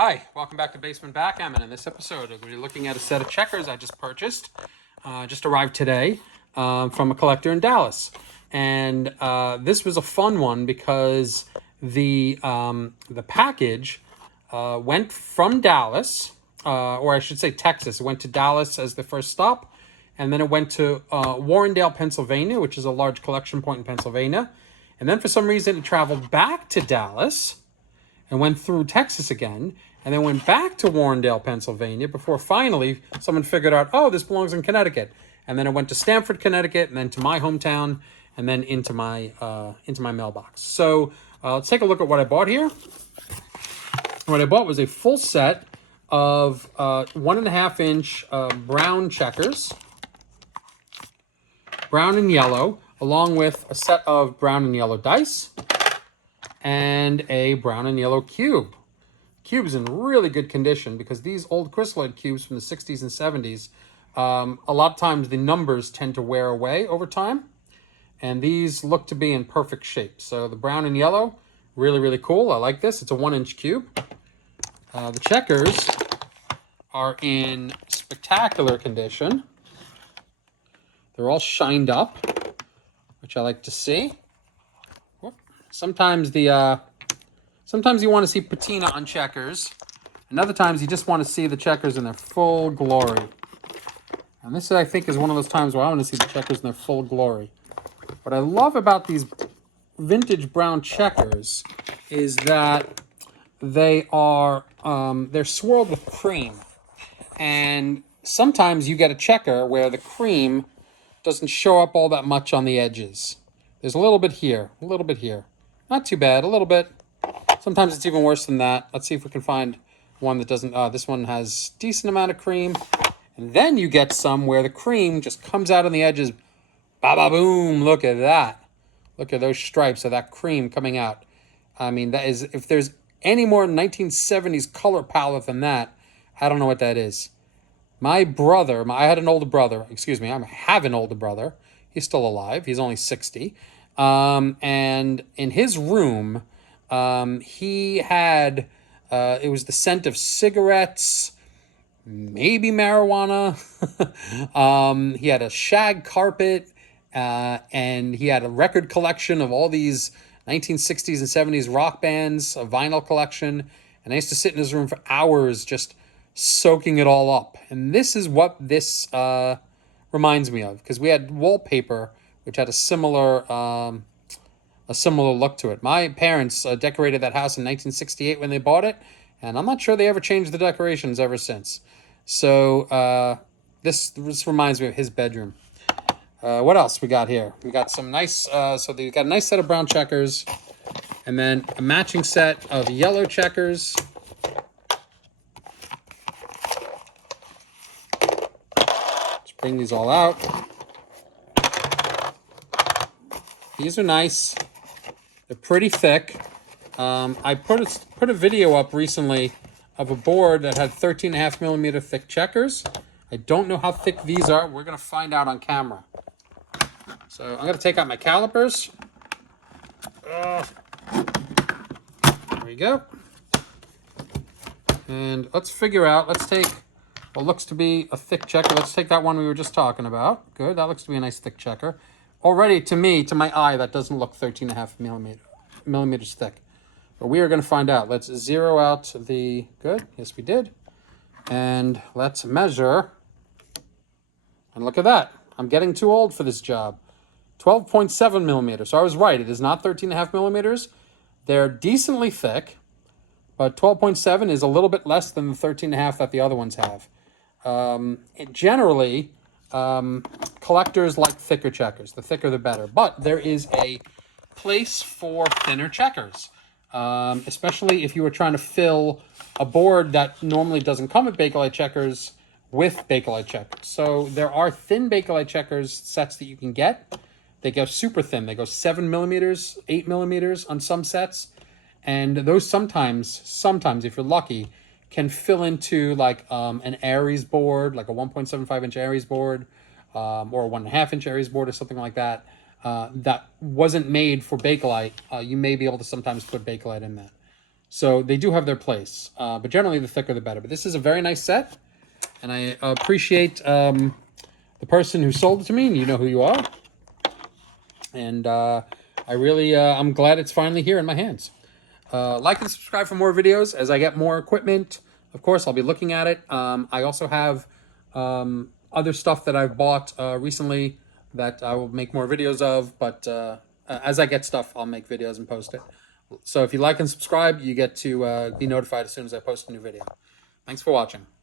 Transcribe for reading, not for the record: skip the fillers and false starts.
Hi, welcome back to Basement Backgammon. In this episode, we're looking at a set of checkers I just purchased. Just arrived today from a collector in Dallas. And this was a fun one because the package went from Dallas, or I should say Texas. It went to Dallas as the first stop. And then it went to Warrendale, Pennsylvania, which is a large collection point in Pennsylvania. And then for some reason, it traveled back to Dallas and went through Texas again, and then went back to Warrendale, Pennsylvania, before finally someone figured out, oh, this belongs in Connecticut. And then it went to Stamford, Connecticut, and then to my hometown, and then into my mailbox. So let's take a look at what I bought here. What I bought was a full set of 1.5 inch brown checkers, brown and yellow, along with a set of brown and yellow dice, and a brown and yellow cube. Cube's in really good condition because these old crystalloid cubes from the 60s and 70s, a lot of times the numbers tend to wear away over time, and these look to be in perfect shape. So the brown and yellow, really, really cool. I like this. It's a 1-inch cube. The checkers are in spectacular condition. They're all shined up, which I like to see. Sometimes sometimes you want to see patina on checkers, and other times you just want to see the checkers in their full glory. And this, I think, is one of those times where I want to see the checkers in their full glory. What I love about these vintage brown checkers is that they're swirled with cream, and sometimes you get a checker where the cream doesn't show up all that much on the edges. There's a little bit here, a little bit here. Not too bad, a little bit. Sometimes it's even worse than that. Let's see if we can find one that doesn't. This one has decent amount of cream. And then you get some where the cream just comes out on the edges. Ba-ba-boom, look at that. Look at those stripes of that cream coming out. I mean, that is, if there's any more 1970s color palette than that, I don't know what that is. My brother, I have an older brother. He's still alive. He's only 60. And in his room, he had, it was the scent of cigarettes, maybe marijuana. He had a shag carpet, and he had a record collection of all these 1960s and 70s rock bands, a vinyl collection. And I used to sit in his room for hours just soaking it all up. And this is what this reminds me of, because we had wallpaper which had a similar look to it. My parents decorated that house in 1968 when they bought it, and I'm not sure they ever changed the decorations ever since. So this reminds me of his bedroom. What else we got here? We got some nice, so we got a nice set of brown checkers, and then a matching set of yellow checkers. Let's bring these all out. These are nice. They're pretty thick. I put a video up recently of a board that had 13.5 millimeter thick checkers. I don't know how thick these are. We're going to find out on camera. So I'm going to take out my calipers. There we go. And let's figure out, let's take what looks to be a thick checker. Let's take that one we were just talking about. Good, that looks to be a nice thick checker. Already, to me, to my eye, that doesn't look 13.5 millimeters thick. But we are going to find out. Let's zero out the... Good. Yes, we did. And let's measure. And look at that. I'm getting too old for this job. 12.7 millimeters. So I was right. It is not 13.5 millimeters. They're decently thick. But 12.7 is a little bit less than the 13.5 that the other ones have. Generally... collectors like thicker checkers. The thicker, the better. But there is a place for thinner checkers, especially if you were trying to fill a board that normally doesn't come with Bakelite checkers with Bakelite checkers. So there are thin Bakelite checkers sets that you can get. They go super thin. They go 7 millimeters, 8 millimeters on some sets. And those sometimes, if you're lucky, can fill into like an Aries board, like a 1.75 inch Aries board, or a 1.5 inch Aries board or something like that, that wasn't made for Bakelite. You may be able to sometimes put Bakelite in that. So they do have their place, but generally the thicker the better. But this is a very nice set, and I appreciate the person who sold it to me, and you know who you are. And I really, I'm glad it's finally here in my hands. Like and subscribe for more videos as I get more equipment. Of course, I'll be looking at it. I also have other stuff that I've bought recently that I will make more videos of. But as I get stuff, I'll make videos and post it. So if you like and subscribe, you get to be notified as soon as I post a new video. Thanks for watching.